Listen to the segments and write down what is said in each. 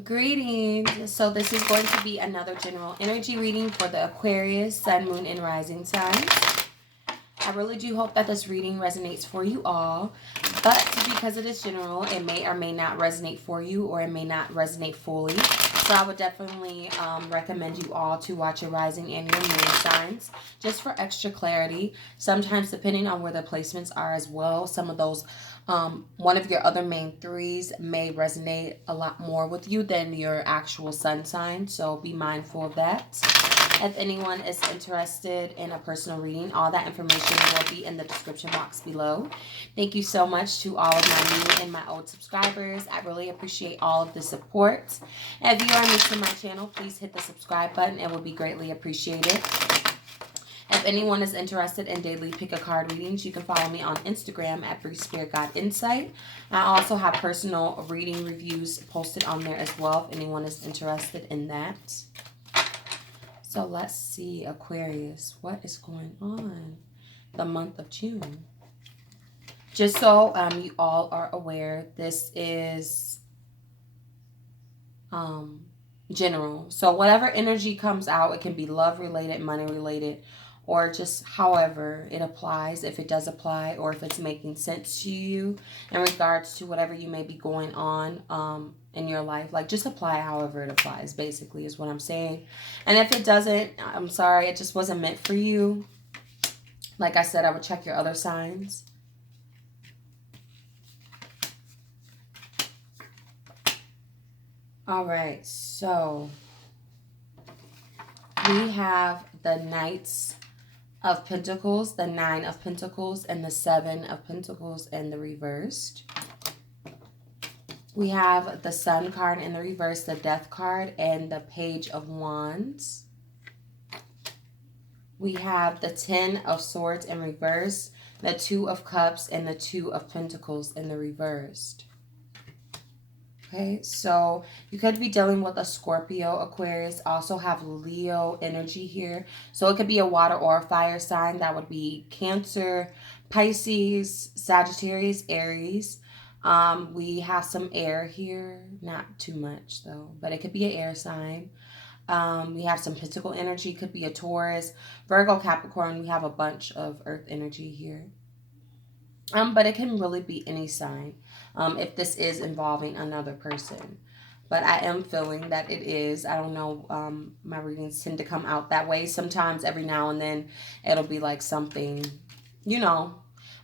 Greetings. So this is going to be another general energy reading for the Aquarius, Sun, Moon, and Rising signs. I really do hope that this reading resonates for you all, but because it is general, it may or may not resonate for you, or it may not resonate fully. So I would definitely recommend you all to watch your rising and your moon signs just for extra clarity. Sometimes, depending on where the placements are as well, some of those, one of your other main threes may resonate a lot more with you than your actual sun sign. So be mindful of that. If anyone is interested in a personal reading, all that information will be in the description box below. Thank you so much to all of my new and my old subscribers. I really appreciate all of the support. If you are new to my channel, please hit the subscribe button. It would be greatly appreciated. If anyone is interested in daily pick a card readings, you can follow me on Instagram at Free Spirit God Insight. I also have personal reading reviews posted on there as well if anyone is interested in that. So let's see, Aquarius, what is going on the month of June? Just so you all are aware, this is general. So whatever energy comes out, it can be love related, money related, or just however it applies, if it does apply, or if it's making sense to you in regards to whatever you may be going on in your life. Like, just apply however it applies, basically, is what I'm saying. And if it doesn't, I'm sorry, it just wasn't meant for you. Like I said, I would check your other signs. All right, so we have the Knights of Pentacles, the Nine of Pentacles, and the Seven of Pentacles in the reversed. We have the Sun card in the reverse, the Death card, and the Page of Wands. We have the Ten of Swords in reverse, the Two of Cups, and the Two of Pentacles in the reversed. Okay, so you could be dealing with a Scorpio, Aquarius. Also have Leo energy here. So it could be a water or a fire sign. That would be Cancer, Pisces, Sagittarius, Aries. We have some air here. Not too much though, but it could be an air sign. We have some physical energy. Could be a Taurus, Virgo, Capricorn. We have a bunch of earth energy here. But it can really be any sign if this is involving another person. But I am feeling that it is. I don't know. My readings tend to come out that way. Sometimes every now and then it'll be like something, you know.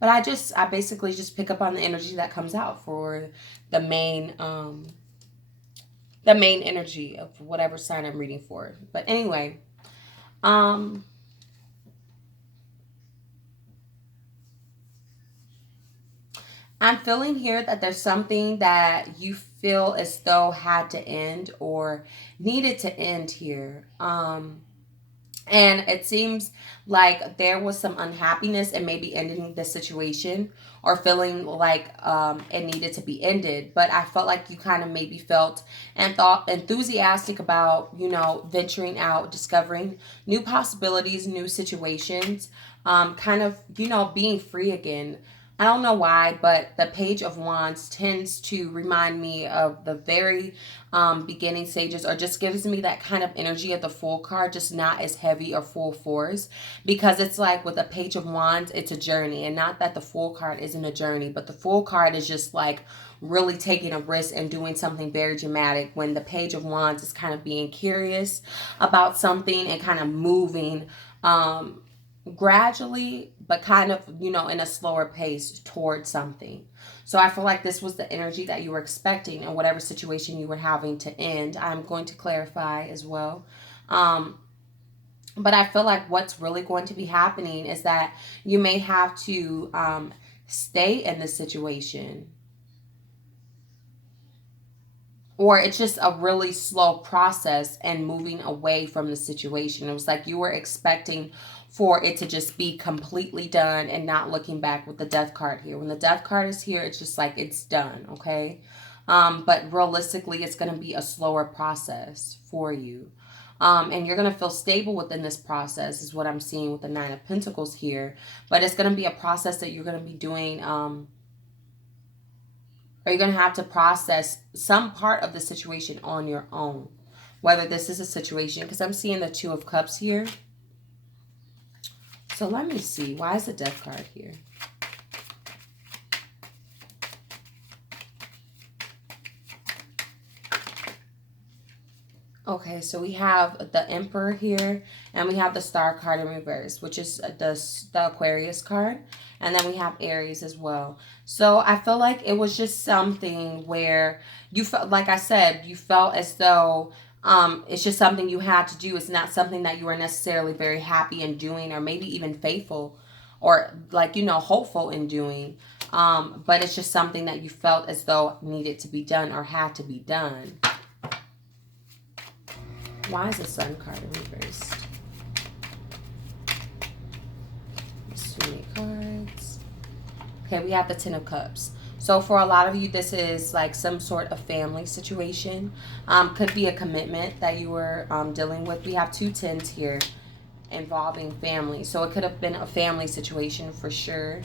But I basically just pick up on the energy that comes out for the main energy of whatever sign I'm reading for. But anyway, I'm feeling here that there's something that you feel as though had to end or needed to end here. And it seems like there was some unhappiness and maybe ending the situation or feeling like it needed to be ended. But I felt like you kind of maybe felt and thought enthusiastic about, you know, venturing out, discovering new possibilities, new situations, kind of, you know, being free again. I don't know why, but the Page of Wands tends to remind me of the very beginning stages, or just gives me that kind of energy of the Fool card, just not as heavy or full force, because it's like with the Page of Wands, it's a journey. And not that the Fool card isn't a journey, but the Fool card is just like really taking a risk and doing something very dramatic, when the Page of Wands is kind of being curious about something and kind of moving gradually, but kind of, you know, in a slower pace towards something. So I feel like this was the energy that you were expecting in whatever situation you were having to end. I'm going to clarify as well. But I feel like what's really going to be happening is that you may have to stay in this situation, or it's just a really slow process and moving away from the situation. It was like you were expecting for it to just be completely done and not looking back with the Death card here. When the Death card is here, it's just like it's done, okay? But realistically, it's going to be a slower process for you. And you're going to feel stable within this process, is what I'm seeing with the Nine of Pentacles here. But it's going to be a process that you're going to be doing or you're going to have to process some part of the situation on your own. Whether this is a situation, because I'm seeing the Two of Cups here. So let me see. Why is the Death card here? Okay, so we have the Emperor here, and we have the Star card in reverse, which is the Aquarius card. And then we have Aries as well. So I feel like it was just something where you felt, like I said, you felt as though it's just something you had to do. It's not something that you were necessarily very happy in doing, or maybe even faithful, or like, you know, hopeful in doing. But it's just something that you felt as though needed to be done or had to be done. Why is the Sun card reversed? There's too many cards. Okay, we have the Ten of Cups. So for a lot of you, this is like some sort of family situation. Could be a commitment that you were dealing with. We have two tens here involving family. So it could have been a family situation for sure.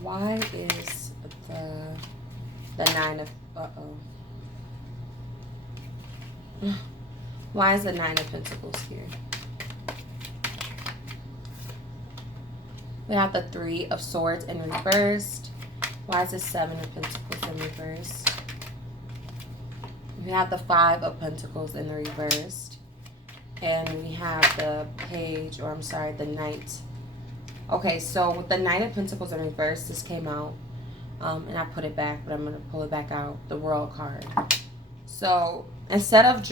Why is the Nine of... Why is the Nine of Pentacles here? We have the Three of Swords in reversed. Why is the Seven of Pentacles in reversed? We have the Five of Pentacles in the reversed. And we have the Page, or I'm sorry, the Knight. Okay, so with the Knight of Pentacles in reverse, this came out. And I put it back, but I'm going to pull it back out. The World card. So instead of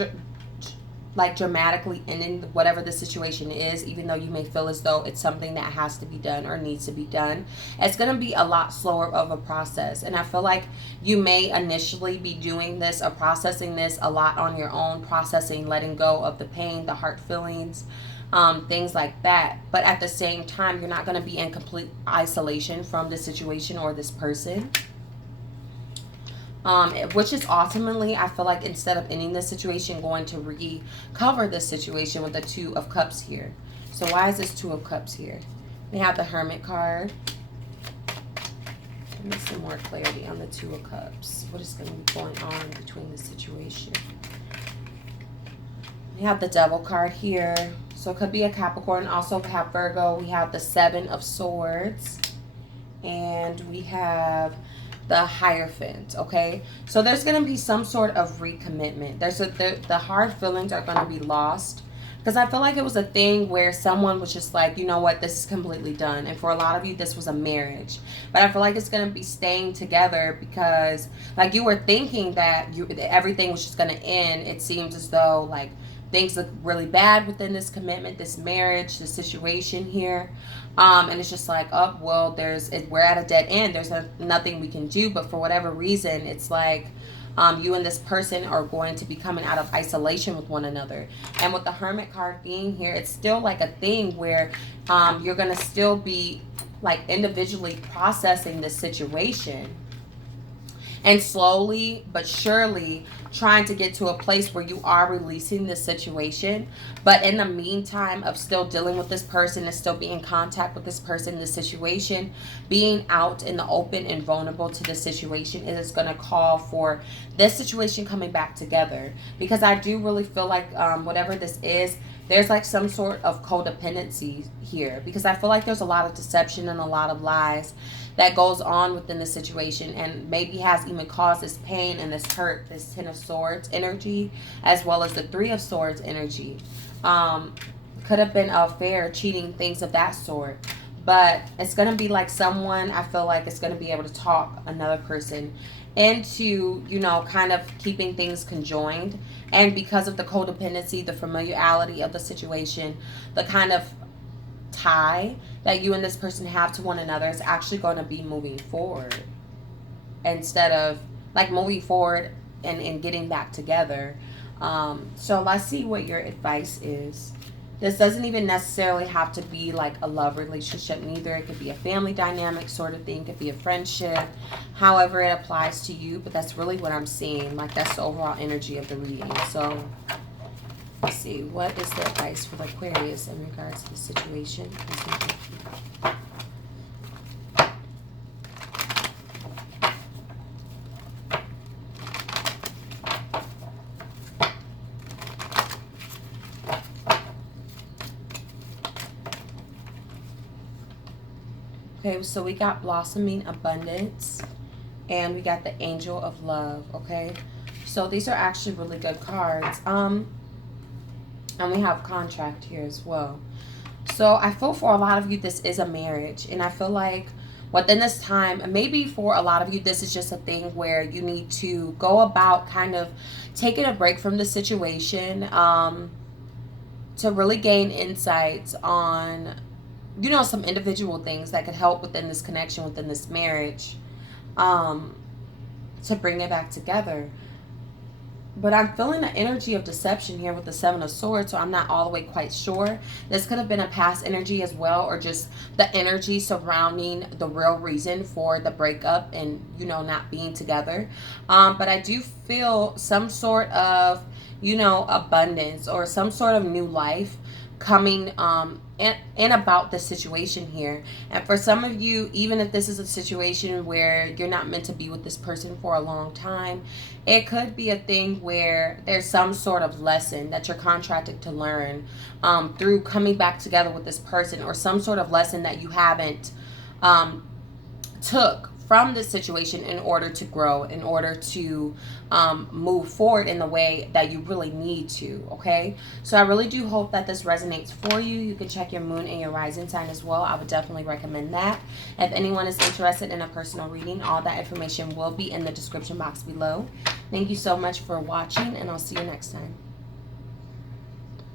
like dramatically ending whatever the situation is, even though you may feel as though it's something that has to be done or needs to be done, it's going to be a lot slower of a process. And I feel like you may initially be doing this or processing this a lot on your own, processing, letting go of the pain, the heart feelings, things like that. But at the same time, you're not going to be in complete isolation from this situation or this person. Which is ultimately, I feel like instead of ending this situation, going to recover this situation with the Two of Cups here. So why is this Two of Cups here? We have the Hermit card. Give me some more clarity on the Two of Cups. What is going to be going on between the situation? We have the Devil card here. So it could be a Capricorn. Also we have Virgo. We have the Seven of Swords. And we have the Hierophant, okay? So there's going to be some sort of recommitment. The hard feelings are going to be lost. Because I feel like it was a thing where someone was just like, you know what, this is completely done. And for a lot of you, this was a marriage. But I feel like it's going to be staying together because, like, you were thinking that everything was just going to end. It seems as though, like, things look really bad within this commitment, this marriage, this situation here. And it's just like, oh, well, we're at a dead end. There's nothing we can do. But for whatever reason, it's like you and this person are going to be coming out of isolation with one another. And with the Hermit card being here, it's still like a thing where you're going to still be like individually processing this situation. And slowly but surely trying to get to a place where you are releasing this situation. But in the meantime of still dealing with this person and still being in contact with this person, this situation, being out in the open and vulnerable to the situation, it is going to call for this situation coming back together. Because I do really feel like whatever this is, there's like some sort of codependency here. Because I feel like there's a lot of deception and a lot of lies that goes on within the situation, and maybe has even caused this pain and this hurt, this Ten of Swords energy, as well as the Three of Swords energy. Could have been an affair, cheating, things of that sort. But it's going to be like someone, I feel like it's going to be able to talk another person into, you know, kind of keeping things conjoined. And because of the codependency, the familiarity of the situation, the kind of tie that you and this person have to one another is actually going to be moving forward instead of like moving forward and getting back together. So let's see what your advice is. This doesn't even necessarily have to be like a love relationship neither. It could be a family dynamic sort of thing. It could be a friendship, however it applies to you. But that's really what I'm seeing. Like that's the overall energy of the reading. So let's see. What is the advice for the Aquarius in regards to the situation? Okay, so we got blossoming abundance and we got the angel of love. Okay, so these are actually really good cards. And we have contract here as well. So I feel for a lot of you this is a marriage, and I feel like within this time, maybe for a lot of you this is just a thing where you need to go about kind of taking a break from the situation, to really gain insights on, you know, some individual things that could help within this connection, within this marriage, to bring it back together. But I'm feeling the energy of deception here with the Seven of Swords, so I'm not all the way quite sure. This could have been a past energy as well, or just the energy surrounding the real reason for the breakup and, you know, not being together. But I do feel some sort of, you know, abundance or some sort of new life coming and about the situation here. And for some of you, even if this is a situation where you're not meant to be with this person for a long time, it could be a thing where there's some sort of lesson that you're contracted to learn through coming back together with this person, or some sort of lesson that you haven't took from this situation in order to grow, in order to move forward in the way that you really need to. Okay, so I really do hope that this resonates for you. You can check your moon and your rising sign as well. I would definitely recommend that. If anyone is interested in a personal reading, all that information will be in the description box below. Thank you so much for watching, and I'll see you next time.